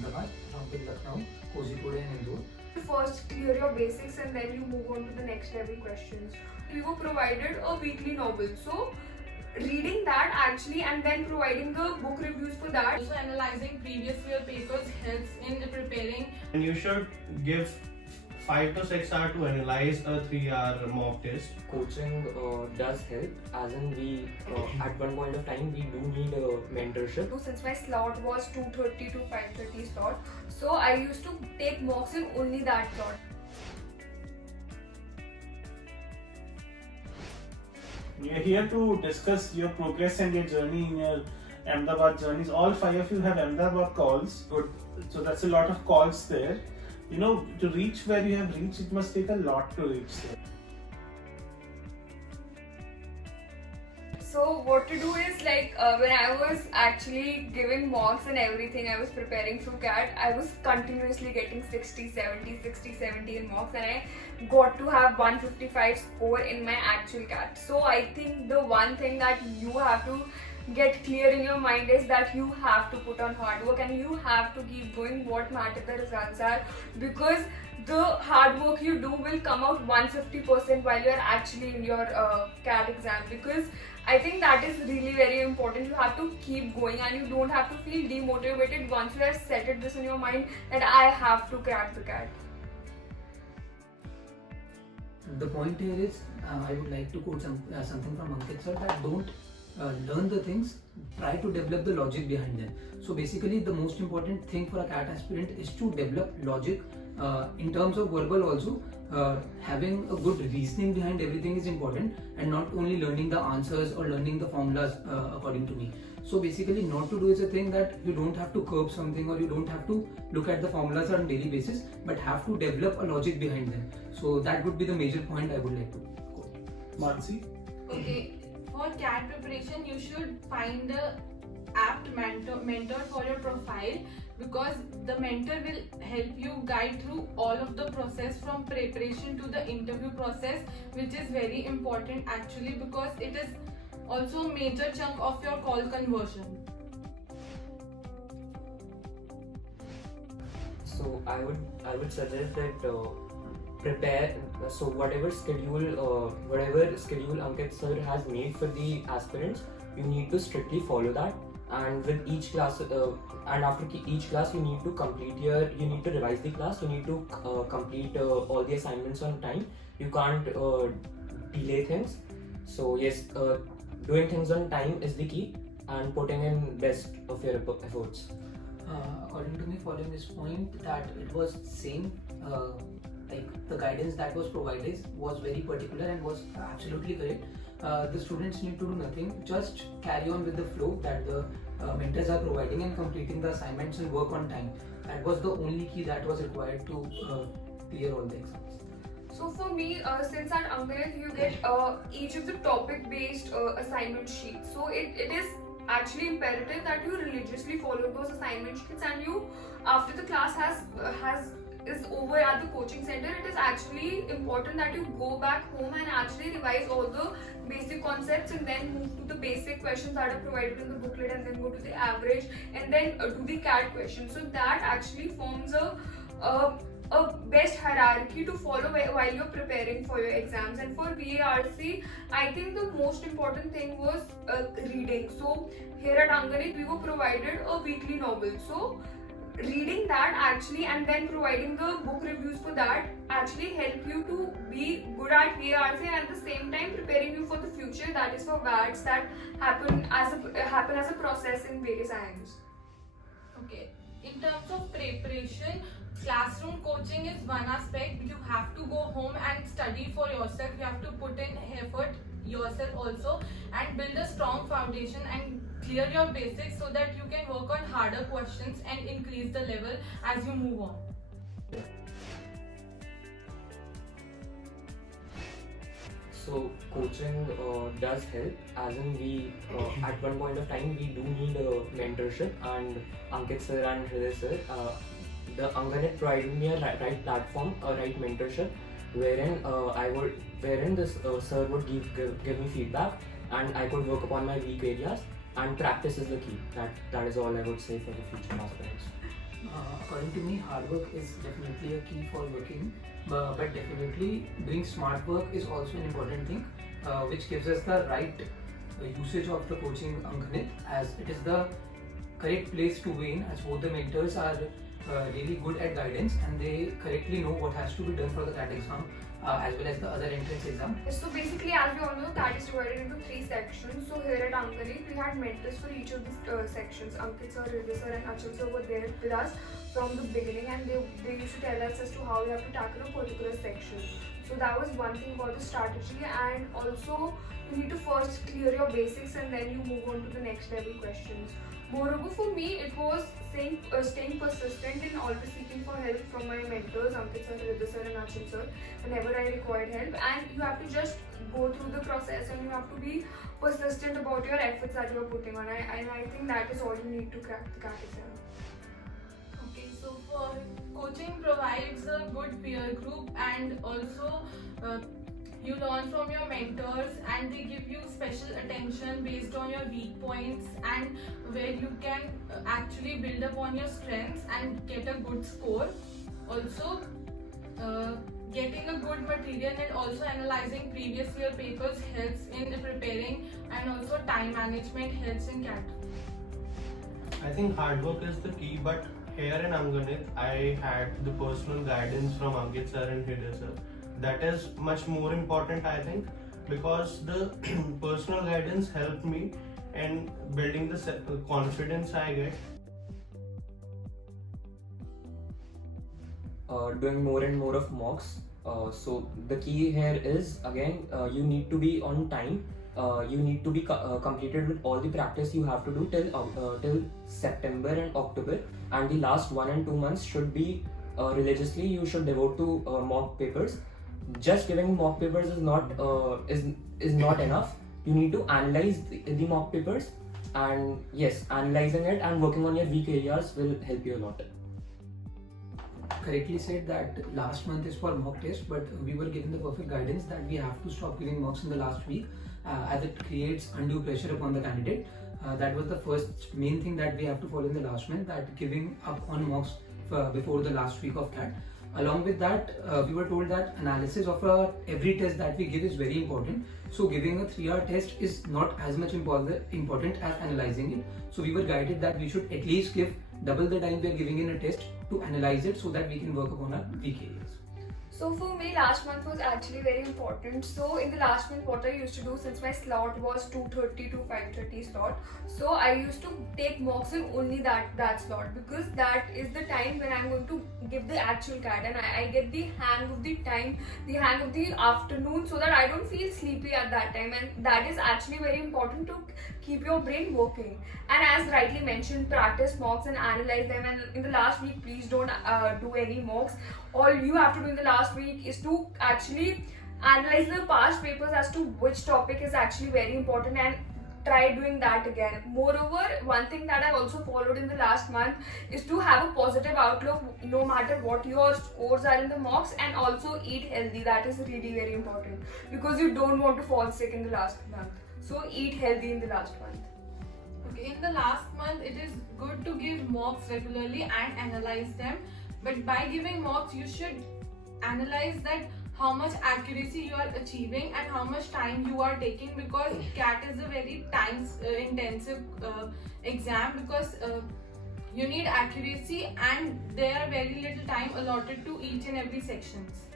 Ahmedabad, along with Lucknow, Kozhikode and Indore. First clear your basics and then you move on to the next level questions. We were provided a weekly novel, so reading that actually and then providing the book reviews for that. Also analyzing previous year papers helps in preparing. And you should give 5 to 6 hours to analyze a 3-hour mock test. Coaching does help, as in we at one point of time we do need a mentorship. So since my slot was 2:30 to 5:30 slot, so I used to take mocks in only that slot. We are here to discuss your progress and your journey in your Ahmedabad journeys. All 5 of you have Ahmedabad calls. Good. So that's a lot of calls there. You know, to reach where you have reached, it must take a lot to reach there. So what to do is like when I was actually giving mocks and everything, I was preparing through CAT, I was continuously getting 60, 70 in mocks, and I got to have 155 score in my actual CAT. So I think the one thing that you have to get clear in your mind is that you have to put on hard work and you have to keep going. What matter the results are, because the hard work you do will come out 150% while you're actually in your CAT exam, because I think that is really very important. You have to keep going and you don't have to feel demotivated once you have set it this in your mind that I have to crack the CAT. The point here is, I would like to quote something from Ankit sir, that don't learn the things, try to develop the logic behind them. So basically the most important thing for a CAT aspirant is to develop logic in terms of verbal also. Having a good reasoning behind everything is important, and not only learning the answers or learning the formulas according to me. So basically not to do is a thing that you don't have to curb something or you don't have to look at the formulas on a daily basis, but have to develop a logic behind them. So that would be the major point I would like to quote. Mansi? Okay, for CAT preparation, you should find a apt mentor for your profile, because the mentor will help you guide through all of the process from preparation to the interview process, which is very important actually, because it is also a major chunk of your call conversion. So I would suggest that prepare. So whatever schedule Ankit sir has made for the aspirants, you need to strictly follow that. And with each class, and after each class, you need to revise the class. You need to complete all the assignments on time. You can't delay things. So yes, doing things on time is the key, and putting in best of your efforts. According to me, following this point, that it was same, like the guidance that was provided was very particular and was absolutely correct. The students need to do nothing, just carry on with the flow that the mentors are providing and completing the assignments and work on time. That was the only key that was required to clear all the exams. So for me, since at Anganet you get each of the topic based assignment sheets, so it is actually imperative that you religiously follow those assignment sheets, and you, after the class is over at the coaching center, it is actually important that you go back home and actually revise all the basic concepts and then move to the basic questions that are provided in the booklet, and then go to the average and then do the CAT questions. So that actually forms a best hierarchy to follow while you're preparing for your exams. And for VARC, I think the most important thing was reading. So here at Angarit, we were provided a weekly novel. So reading that actually and then providing the book reviews for that actually help you to be good at VARC, and at the same time preparing you for the future, that is for VATs that happen as a process in various IIMs. Okay, in terms of preparation, classroom coaching is one aspect. You have to go home and study for yourself. You have to put in effort yourself also and build a strong foundation and clear your basics so that you can work on harder questions and increase the level as you move on. So coaching does help, as in we at one point of time we do need a mentorship, and Ankit sir and Hriday sir, the Anganet provided me a right platform, a right mentorship, wherein this sir would give me feedback, and I could work upon my weak areas, and practice is the key. That is all I would say for the future aspirants. According to me, hard work is definitely a key for working, but definitely doing smart work is also an important thing, which gives us the right usage of the coaching Anganit, as it is the correct place to win, as both the mentors are really good at guidance and they correctly know what has to be done for the CAT exam as well as the other entrance exam. So basically, as we all know, CAT is divided into 3 sections. So here at Anganit, we had mentors for each of these sections. Ankit sir, Ridhi sir and Achal sir were there with us from the beginning, and they used to tell us as to how we have to tackle a particular section. So that was one thing about the strategy, and also you need to first clear your basics and then you move on to the next level questions. Moreover, for me, it was staying persistent in always seeking for help from my mentors, Ankit sir, Ridhi sir and Achal sir, whenever I required help. And you have to just go through the process and you have to be persistent about your efforts that you are putting on. And I think that is all you need to crack the CAT exam. Okay, so for coaching provides a good peer group, and also you learn from your mentors and they give you special attention based on your weak points, and where you can actually build upon your strengths and get a good score. Also, getting a good material and also analyzing previous year papers helps in preparing, and also time management helps in CAT. I think hard work is the key, but here in Anganit, I had the personal guidance from Ankit sir and Hridhi sir. That is much more important, I think, because the personal guidance helped me in building the confidence I get. Doing more and more of mocks. So the key here is, again, you need to be on time. You need to be completed with all the practice you have to do till September and October, and the last 1 and 2 months should be religiously you should devote to mock papers. Just giving mock papers is not enough. You need to analyze the mock papers, and yes, analyzing it and working on your weak areas will help you a lot. Correctly said that last month is for mock test, but we were given the perfect guidance that we have to stop giving mocks in the last week, as it creates undue pressure upon the candidate. That was the first main thing that we have to follow in the last month, that giving up on mocks before the last week of CAT. Along with that, we were told that analysis of every test that we give is very important. So giving a 3-hour test is not as much important as analyzing it. So we were guided that we should at least give double the time we are giving in a test to analyze it, so that we can work upon our weak areas. So for me, last month was actually very important. So in the last month, what I used to do, since my slot was 2:30 to 5:30 slot, so I used to take mocks in only that slot, because that is the time when I'm going to give the actual CAT, and I get the hang of the time, the hang of the afternoon, so that I don't feel sleepy at that time. And that is actually very important to keep your brain working. And as rightly mentioned, practice mocks and analyze them. And in the last week, please don't do any mocks. All you have to do in the last week is to actually analyze the past papers as to which topic is actually very important, and try doing that again. Moreover, one thing that I also followed in the last month is to have a positive outlook no matter what your scores are in the mocks, and also eat healthy. That is really very important, because you don't want to fall sick in the last month. So eat healthy in the last month. Okay, in the last month, it is good to give mocks regularly and analyze them. But by giving mocks, you should analyze that how much accuracy you are achieving and how much time you are taking, because CAT is a very time intensive exam, because you need accuracy and there are very little time allotted to each and every sections.